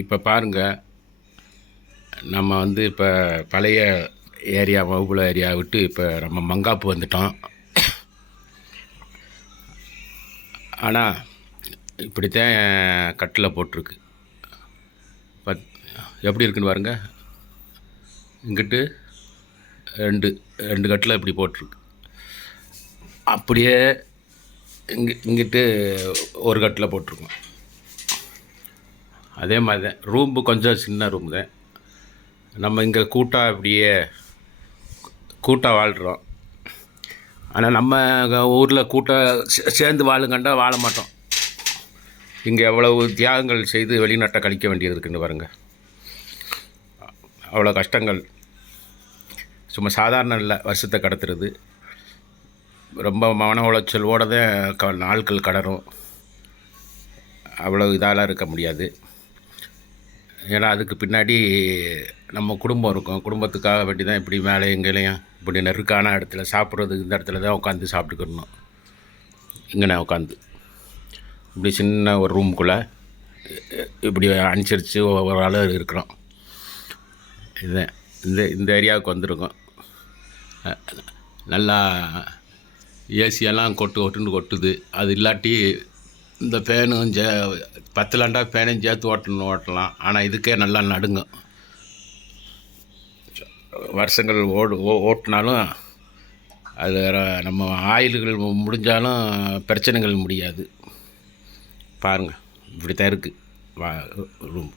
இப்போ பாருங்கள் நம்ம வந்து இப்போ பழைய ஏரியா வகுப்புல ஏரியா விட்டு இப்போ நம்ம மங்காப்பு வந்துட்டோம். ஆனால் இப்படித்தான் கட்டில் போட்டிருக்கு. பத் எப்படி இருக்குன்னு பாருங்க. இங்கிட்டு ரெண்டு ரெண்டு கட்டில் இப்படி போட்டிருக்கு. அப்படியே இங்கே இங்கிட்டு ஒரு கட்டில் போட்டிருக்கோம். அதே மாதிரி தான். ரூம்பு கொஞ்சம் சின்ன ரூம் தான். நம்ம இங்கே கூட்டாக இப்படியே கூட்டாக வாழ்கிறோம் ஆனால் நம்ம ஊரில் கூட்டாக சே- சேர்ந்து வாழுங்கண்டா வாழ மாட்டோம். இங்கே எவ்வளவு தியாகங்கள் செய்து வெளிநாட்டை கழிக்க வேண்டியது இருக்குன்னு பாருங்கள் அவ்வளோ கஷ்டங்கள். சும்மா சாதாரண இல்லை வருஷத்தை கடத்துறது. ரொம்ப மன உளைச்சலோடு தான் க நாட்கள் கடரும் அவ்வளோ இதாலாம் இருக்க முடியாது. ஏன்னா அதுக்கு பின்னாடி நம்ம குடும்பம் இருக்கும். குடும்பத்துக்காக வேண்டி தான் இப்படி மேலே எங்கேயும் இப்படி நெருக்கான இடத்துல சாப்பிட்றது இந்த இடத்துல தான் உட்காந்து சாப்பிட்டுக்கணும். இங்கே உட்காந்து. இப்படி சின்ன ஒரு ரூமுக்குள்ளே இப்படி அனுசரித்து ஒரு ஆள் இருக்கிறோம். இதுதான் இந்த இந்த ஏரியாவுக்கு வந்திருக்கோம். நல்லா ஏசியெல்லாம் கொட்டு கொட்டுன்னு கொட்டுது. அது இல்லாட்டி இந்த ஃபேனும் ஜே பத்து லண்டா பேனையும் சேர்த்து ஓட்டணும் ஓட்டலாம். ஆனால் இதுக்கே நல்லா நடுங்கும் வருஷங்கள் ஓடு ஓ ஓட்டினாலும் அது நம்ம ஆயில்கள் முடிஞ்சாலும் பிரச்சனைகள் முடியாது. பாருங்கள் இப்படி தான் இருக்குது வா ரூம்.